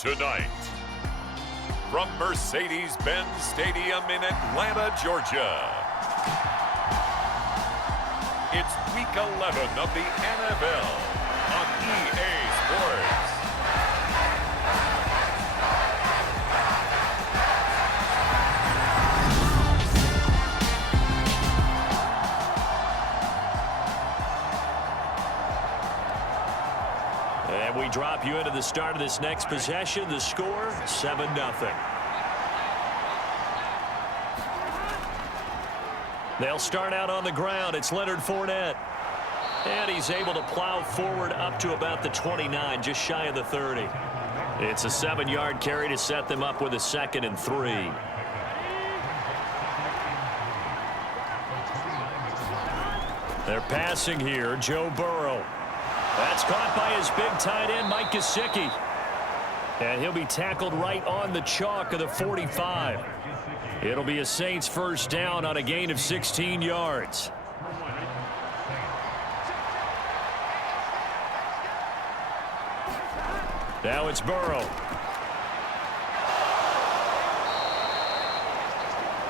Tonight, from Mercedes-Benz Stadium in Atlanta, Georgia, it's Week 11 of the NFL on EA Sports. And we drop you into the start of this next possession. The score, 7-0. They'll start out on the ground. It's Leonard Forenette. And he's able to plow forward up to about the 29, just shy of the 30. It's a 7-yard carry to set them up with a 2nd and 3. They're passing here. Joe Burrow. That's caught by his big tight end, Mike Gesicki. And he'll be tackled right on the chalk of the 45. It'll be a Saints first down on a gain of 16 yards. Now it's Burrow.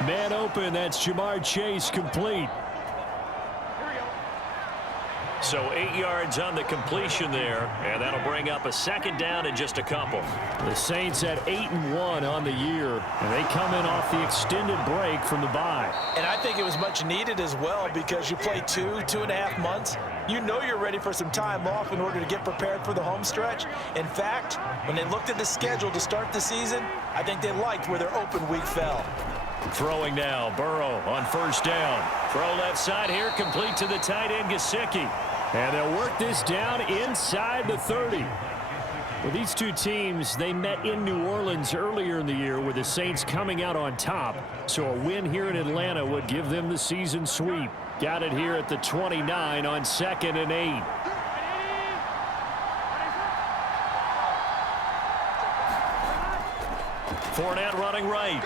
Man open, that's Jamar Chase, complete. So 8 yards on the completion there, and that'll bring up a 2nd down and just a couple. The Saints at 8-1 on the year, and they come in off the extended break from the bye. And I think it was much needed as well, because you play 2.5 months. You know you're ready for some time off in order to get prepared for the home stretch. In fact, when they looked at the schedule to start the season, I think they liked where their open week fell. Throwing now, Burrow on first down. Throw left side here, complete to the tight end, Gesicki. And they'll work this down inside the 30. Well, these two teams, they met in New Orleans earlier in the year with the Saints coming out on top. So a win here in Atlanta would give them the season sweep. Got it here at the 29 on 2nd and 8. Fournette running right.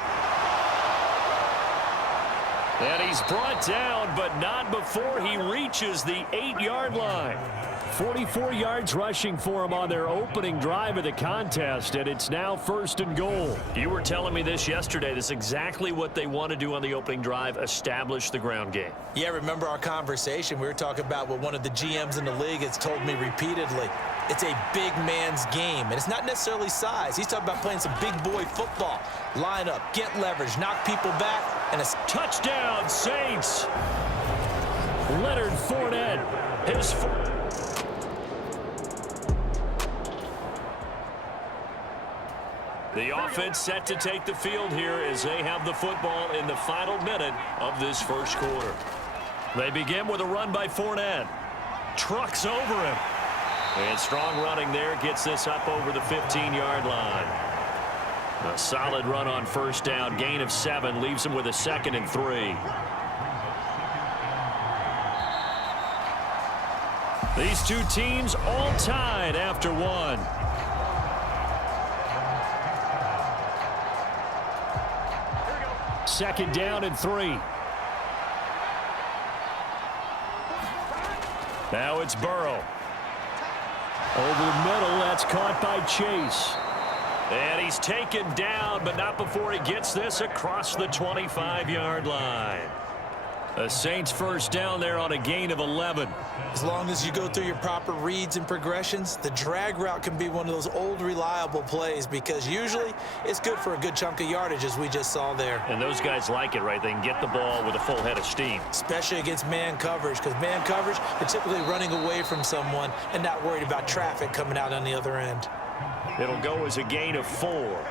And he's brought down, but not before he reaches the 8-yard line. 44 yards rushing for him on their opening drive of the contest, and it's now 1st and goal. You were telling me this yesterday. This is exactly what they want to do on the opening drive, establish the ground game. Yeah, remember our conversation? We were talking about what one of the GMs in the league has told me repeatedly. It's a big man's game, and it's not necessarily size. He's talking about playing some big boy football. Line up, get leverage, knock people back, and a touchdown, Saints. Leonard Fournette, his The offense set to take the field here as they have the football in the final minute of this first quarter. They begin with a run by Fournette. Trucks over him. And strong running there gets this up over the 15-yard line. A solid run on first down. Gain of 7 leaves him with a 2nd and 3. These two teams all tied after 1. Second down and 3. Now it's Burrow. Over the middle, that's caught by Chase. And he's taken down, but not before he gets this across the 25-yard line. The Saints first down there on a gain of 11. As long as you go through your proper reads and progressions, the drag route can be one of those old reliable plays, because usually it's good for a good chunk of yardage, as we just saw there. And those guys like it, right? They can get the ball with a full head of steam. Especially against man coverage, because man coverage, you're typically running away from someone and not worried about traffic coming out on the other end. It'll go as a gain of 4,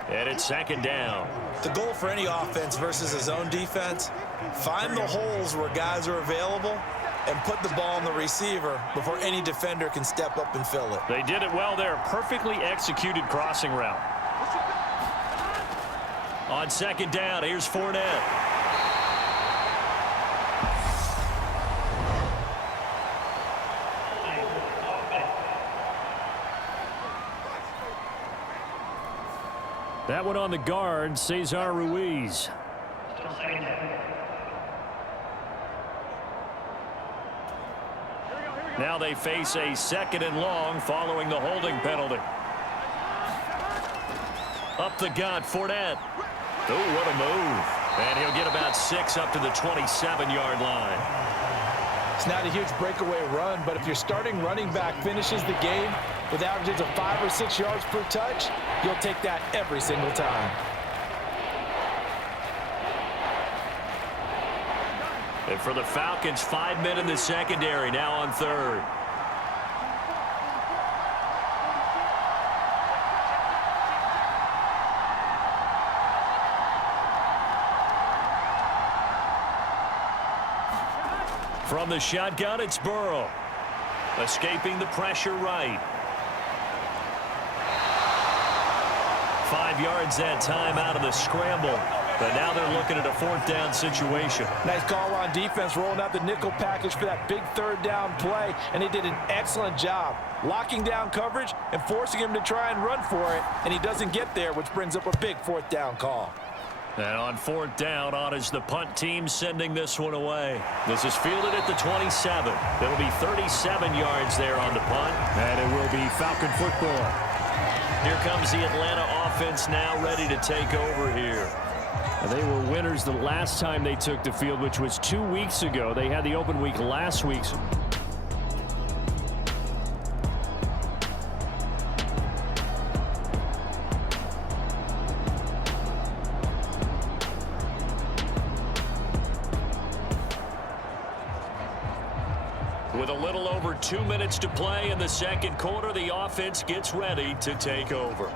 and it's 2nd down. The goal for any offense versus a zone defense, find the holes where guys are available and put the ball on the receiver before any defender can step up and fill it. They did it well there. Perfectly executed crossing route. On 2nd down, here's Fournette. That one on the guard, Cesar Ruiz. Now they face a 2nd and long following the holding penalty. Up the gut, Forenette. Oh, what a move. And he'll get about 6 up to the 27-yard line. It's not a huge breakaway run, but if your starting running back finishes the game with averages of 5 or 6 yards per touch, you'll take that every single time. And for the Falcons, 5 men in the secondary, now on third. From the shotgun, it's Burrow. Escaping the pressure right. 5 yards that time out of the scramble. But now they're looking at a 4th down situation. Nice call on defense, rolling out the nickel package for that big 3rd down play. And they did an excellent job locking down coverage and forcing him to try and run for it. And he doesn't get there, which brings up a big 4th down call. And on 4th down, on is the punt team sending this one away. This is fielded at the 27. It'll be 37 yards there on the punt. And it will be Falcon football. Here comes the Atlanta offense now ready to take over here. And they were winners the last time they took the field, which was 2 weeks ago. They had the open week last week. With a little over 2 minutes to play in the second quarter, the offense gets ready to take over.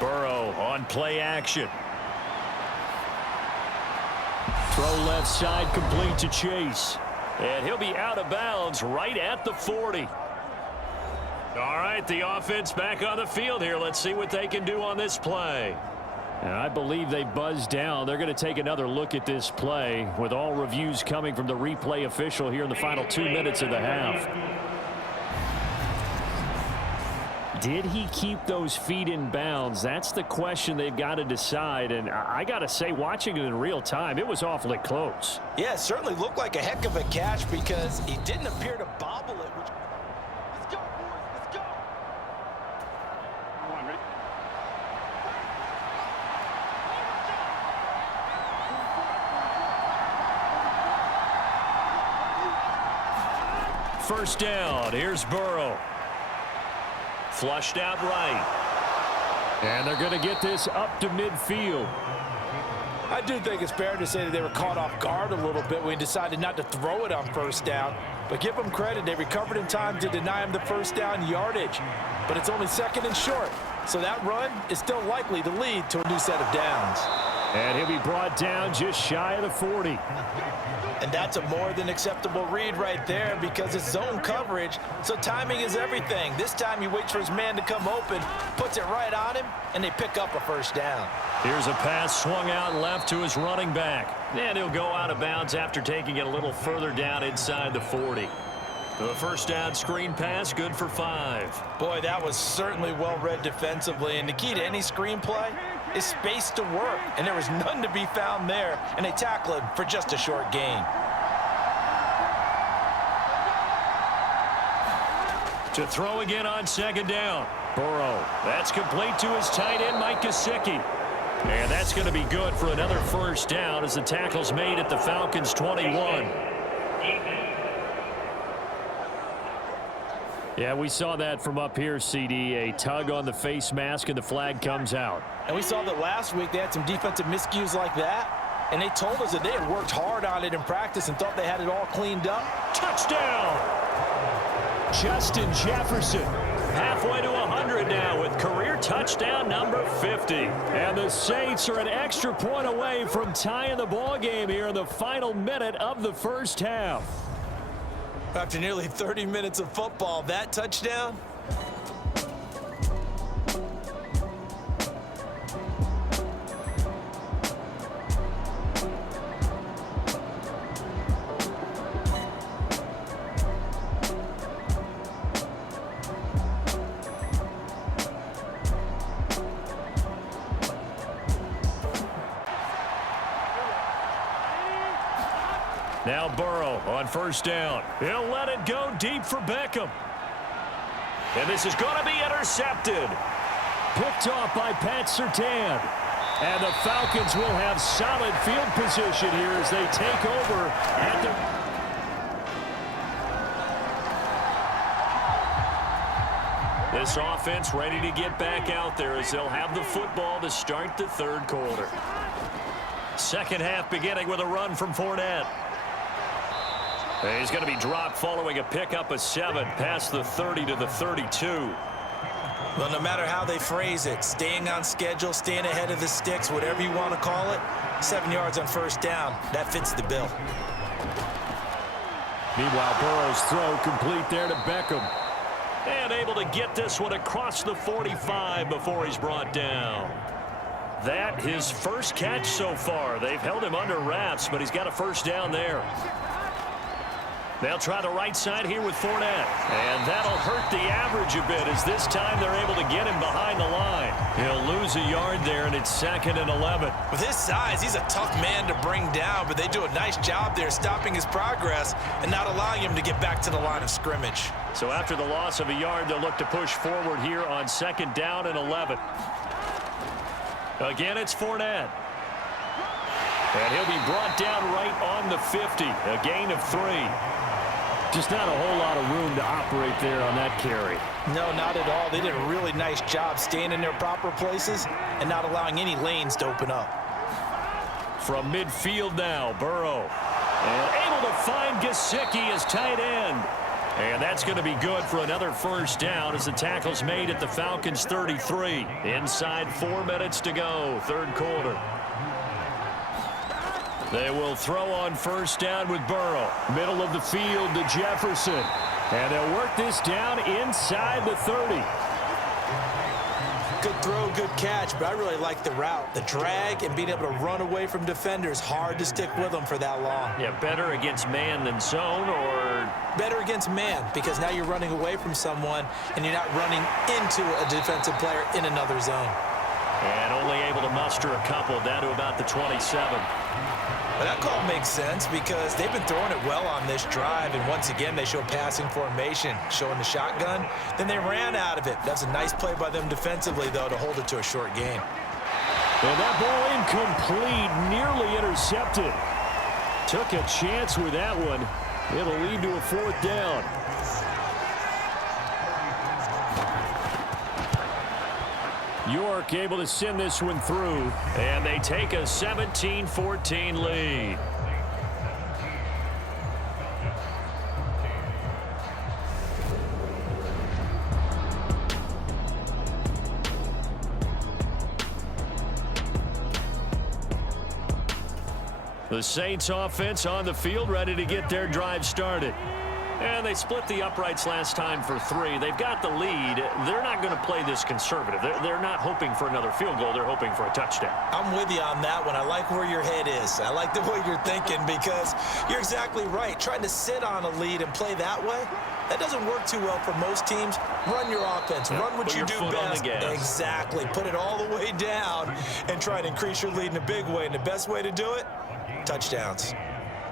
Burrow on play action. Throw left side, complete to Chase. And he'll be out of bounds right at the 40. All right, the offense back on the field here. Let's see what they can do on this play. And I believe they buzzed down. They're going to take another look at this play with all reviews coming from the replay official here in the final 2 minutes of the half. Did he keep those feet in bounds? That's the question they've got to decide. And I got to say, watching it in real time, it was awfully close. Yeah, it certainly looked like a heck of a catch because he didn't appear to bobble it. Let's go, boys. Let's go. Come on, ready? First down. Here's Burrow. Flushed out right. And they're going to get this up to midfield. I do think it's fair to say that they were caught off guard a little bit when he decided not to throw it on first down. But give them credit. They recovered in time to deny him the first down yardage. But it's only 2nd and short. So that run is still likely to lead to a new set of downs. And he'll be brought down just shy of the 40. And that's a more than acceptable read right there because it's zone coverage, so timing is everything. This time he waits for his man to come open, puts it right on him, and they pick up a first down. Here's a pass swung out left to his running back. And he'll go out of bounds after taking it a little further down inside the 40. The first down screen pass, good for 5. Boy, that was certainly well read defensively, and the key to any screen play is space to work, and there was none to be found there, and they tackle him for just a short gain. To throw again on 2nd down. Burrow. That's complete to his tight end, Mike Gesicki. And that's going to be good for another first down as the tackle's made at the Falcons' 21. Yeah, we saw that from up here, CD. A tug on the face mask, and the flag comes out. And we saw that last week they had some defensive miscues like that, and they told us that they had worked hard on it in practice and thought they had it all cleaned up. Touchdown! Justin Jefferson. Halfway to 100 now with career touchdown number 50. And the Saints are an extra point away from tying the ball game here in the final minute of the first half. After nearly 30 minutes of football, that touchdown Now Burrow on first down. He'll let it go deep for Beckham. And this is going to be intercepted. Picked off by Pat Surtain. And the Falcons will have solid field position here as they take over at the... This offense ready to get back out there as they'll have the football to start the third quarter. Second half beginning with a run from Forenette. And he's going to be dropped following a pickup of 7 past the 30 to the 32. Well, no matter how they phrase it, staying on schedule, staying ahead of the sticks, whatever you want to call it, 7 yards on first down, that fits the bill. Meanwhile, Burrow's throw complete there to Beckham. And able to get this one across the 45 before he's brought down. That his first catch so far. They've held him under wraps, but he's got a first down there. They'll try the right side here with Fournette. And that'll hurt the average a bit as this time they're able to get him behind the line. He'll lose a yard there, and it's 2nd and 11. With his size, he's a tough man to bring down, but they do a nice job there stopping his progress and not allowing him to get back to the line of scrimmage. So after the loss of a yard, they'll look to push forward here on 2nd down and 11. Again, it's Fournette. And he'll be brought down right on the 50. A gain of 3. Just not a whole lot of room to operate there on that carry. No, not at all. They did a really nice job staying in their proper places and not allowing any lanes to open up. From midfield now, Burrow. And able to find Gesicki as tight end. And that's going to be good for another first down as the tackle's made at the Falcons 33. Inside 4 minutes to go, third quarter. They will throw on first down with Burrow. Middle of the field to Jefferson. And they'll work this down inside the 30. Good throw, good catch, but I really like the route. The drag and being able to run away from defenders, hard to stick with them for that long. Yeah, better against man than zone, or... Better against man, because now you're running away from someone and you're not running into a defensive player in another zone. And only able to muster a couple down to about the 27. But that call makes sense because they've been throwing it well on this drive, and once again they show passing formation, showing the shotgun. Then they ran out of it. That's a nice play by them defensively, though, to hold it to a short gain. And that ball incomplete, nearly intercepted. Took a chance with that one. It'll lead to a 4th down. York able to send this one through. And they take a 17-14 lead. The Saints offense on the field ready to get their drive started. And they split the uprights last time for 3. They've got the lead. They're not going to play this conservative. They're not hoping for another field goal. They're hoping for a touchdown. I'm with you on that one. I like where your head is. I like the way you're thinking because you're exactly right. Trying to sit on a lead and play that way, that doesn't work too well for most teams. Run your offense. Yeah, run what you do best. Exactly. Put it all the way down and try to increase your lead in a big way. And the best way to do it, touchdowns.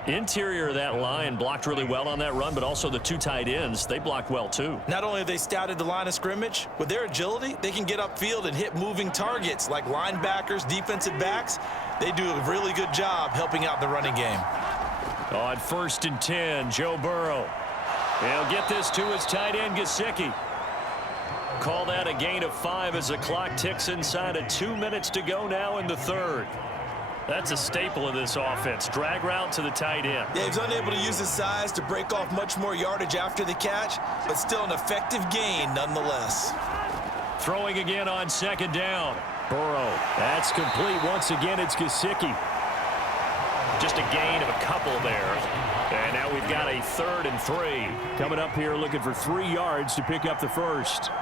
Interior of that line blocked really well on that run, but also the 2 tight ends, they blocked well too. Not only have they scouted the line of scrimmage, with their agility, they can get upfield and hit moving targets like linebackers, defensive backs. They do a really good job helping out the running game. On 1st and 10, Joe Burrow. He'll get this to his tight end, Gesicki. Call that a gain of 5 as the clock ticks inside of 2 minutes to go now in the third. That's a staple of this offense. Drag route to the tight end. Yeah, he's unable to use his size to break off much more yardage after the catch, but still an effective gain nonetheless. Throwing again on 2nd down. Burrow. That's complete. Once again, it's Gesicki. Just a gain of a couple there. And now we've got a 3rd and 3. Coming up here looking for 3 yards to pick up the first.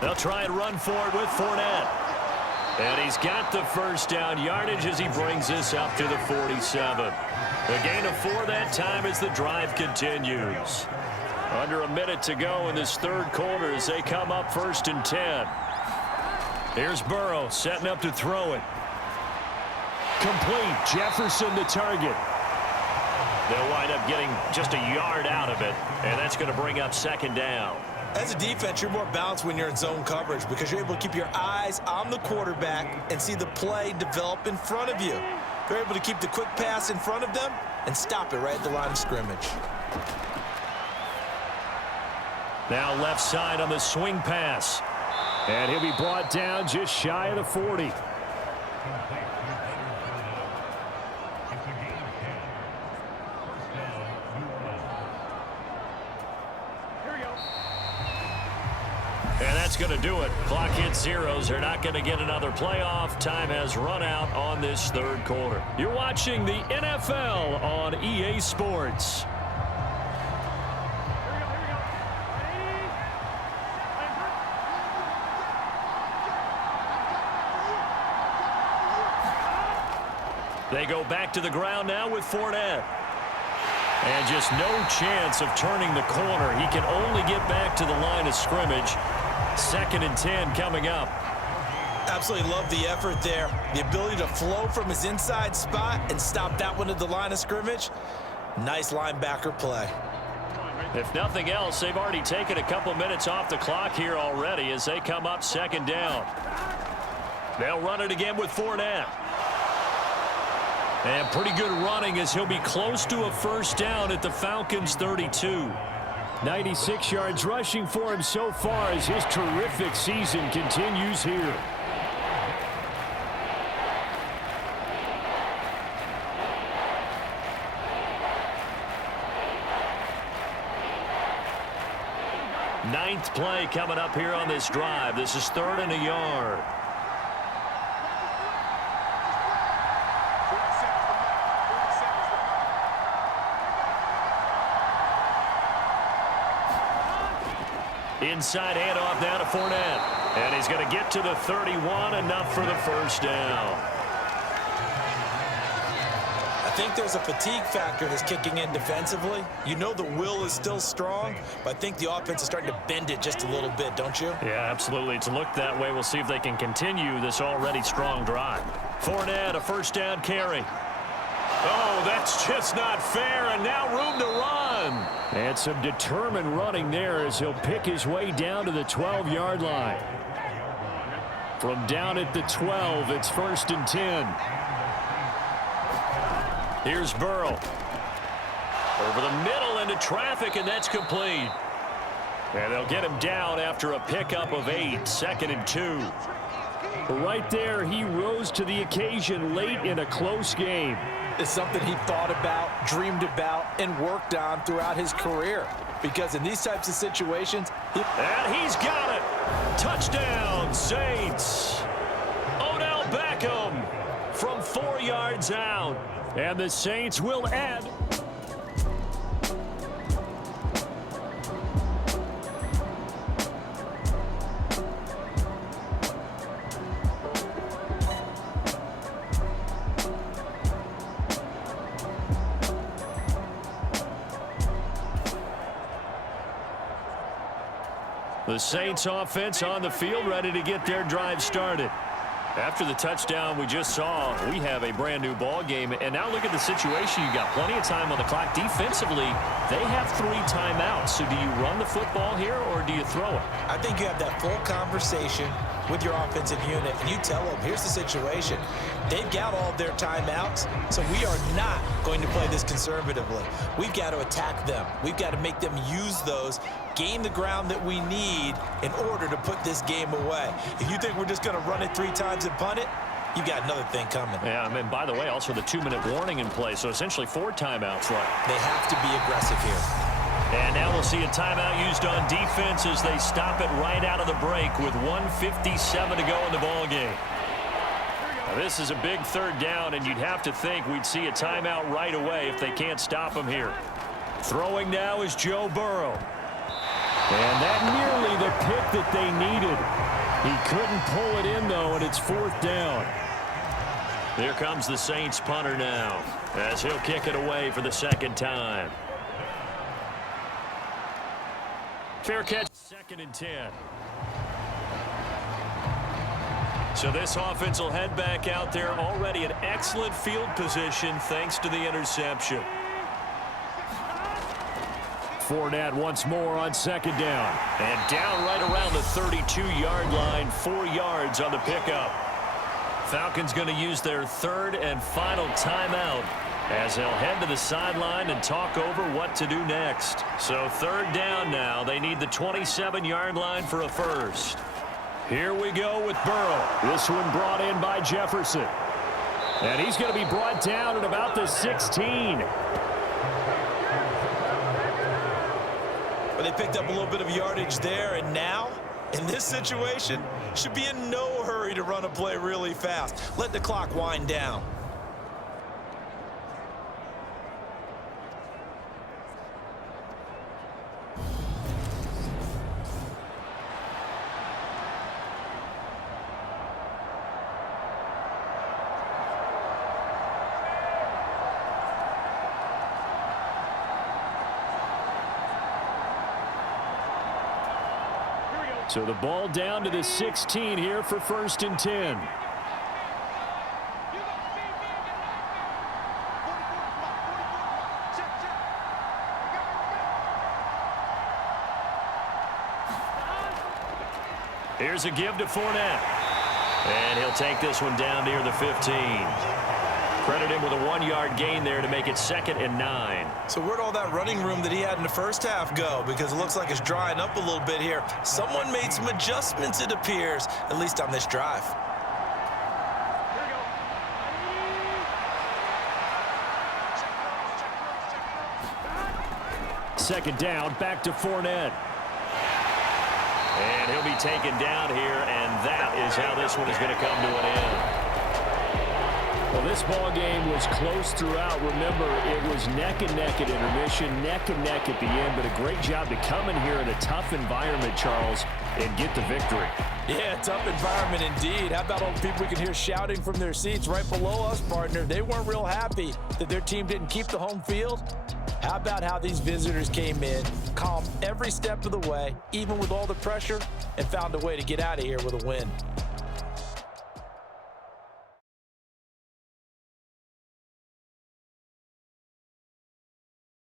They'll try and run for it with Fournette. And he's got the first down yardage as he brings this up to the 47. A gain of 4 that time as the drive continues. Under a minute to go in this third quarter as they come up 1st and 10. Here's Burrow setting up to throw it. Complete. Jefferson the target. They'll wind up getting just a yard out of it, and that's going to bring up second down. As a defense, you're more balanced when you're in zone coverage because you're able to keep your eyes on the quarterback and see the play develop in front of you. They're able to keep the quick pass in front of them and stop it right at the line of scrimmage. Now left side on the swing pass. And he'll be brought down just shy of the 40. And that's going to do it. Clock hits zeros. They're not going to get another playoff. Time has run out on this third quarter. You're watching the NFL on EA Sports. They go back to the ground now with Forenette. And just no chance of turning the corner. He can only get back to the line of scrimmage. 2nd and 10 coming up. Absolutely love the effort there. The ability to flow from his inside spot and stop that one at the line of scrimmage. Nice linebacker play. If nothing else, they've already taken a couple minutes off the clock here already as they come up 2nd down. They'll run it again with Forenette. And pretty good running as he'll be close to a first down at the Falcons 32. 96 yards rushing for him so far as his terrific season continues here. Ninth play coming up here on this drive. This is 3rd and a yard. Inside handoff now to Forenette. And he's going to get to the 31, enough for the first down. I think there's a fatigue factor that's kicking in defensively. You know the will is still strong, but I think the offense is starting to bend it just a little bit, don't you? Yeah, absolutely. It's looked that way. We'll see if they can continue this already strong drive. Forenette, a first down carry. Oh, that's just not fair, and now room to run. And some determined running there as he'll pick his way down to the 12-yard line. From down at the 12, it's 1st and 10. Here's Burrow. Over the middle into traffic, and that's complete. And they'll get him down after a pickup of 8, 2nd and 2. Right there, he rose to the occasion late in a close game. It's something he thought about, dreamed about, and worked on throughout his career. Because in these types of situations... And he's got it. Touchdown, Saints. Odell Beckham from 4 yards out. And the Saints will add... The Saints offense on the field, ready to get their drive started. After the touchdown we just saw, we have a brand new ball game. And now look at the situation. You got plenty of time on the clock. Defensively, they have 3 timeouts. So do you run the football here or do you throw it? I think you have that full conversation with your offensive unit, and you tell them, here's the situation. They've got all their timeouts, so we are not going to play this conservatively. We've got to attack them. We've got to make them use those, gain the ground that we need in order to put this game away. If you think we're just going to run it 3 times and punt it, you've got another thing coming. Yeah, I mean, by the way, also the 2-minute warning in play, so essentially 4 timeouts left. They have to be aggressive here. And now we'll see a timeout used on defense as they stop it right out of the break with 1:57 to go in the ball game. Now, this is a big 3rd down, and you'd have to think we'd see a timeout right away if they can't stop him here. Throwing now is Joe Burrow. And that nearly the pick that they needed. He couldn't pull it in, though, and it's 4th down. Here comes the Saints punter now as he'll kick it away for the 2nd time. Fair catch, 2nd and 10. So this offense will head back out there already in excellent field position thanks to the interception. Forenette once more on second down. And down right around the 32-yard line, 4 yards on the pickup. Falcons going to use their third and final timeout as they'll head to the sideline and talk over what to do next. So third down now. They need the 27-yard line for a first. Here we go with Burrow. This one brought in by Jefferson. And he's going to be brought down at about the 16. Well, they picked up a little bit of yardage there, and now, in this situation, should be in no hurry to run a play really fast. Let the clock wind down. So the ball down to the 16 here for 1st and 10. Here's a give to Forenette. And he'll take this one down near the 15. Credit him with a 1-yard gain there to make it 2nd and 9. So where'd all that running room that he had in the first half go? Because it looks like it's drying up a little bit here. Someone made some adjustments, it appears, at least on this drive. Second down, back to Forenette. And he'll be taken down here, and that is how this one is going to come to an end. Well, this ball game was close throughout. Remember, it was neck and neck at intermission, neck and neck at the end, but a great job to come in here in a tough environment, Charles, and get the victory. Yeah, tough environment indeed. How about all the people we can hear shouting from their seats right below us, partner? They weren't real happy that their team didn't keep the home field. How about how these visitors came in, calm every step of the way, even with all the pressure, and found a way to get out of here with a win?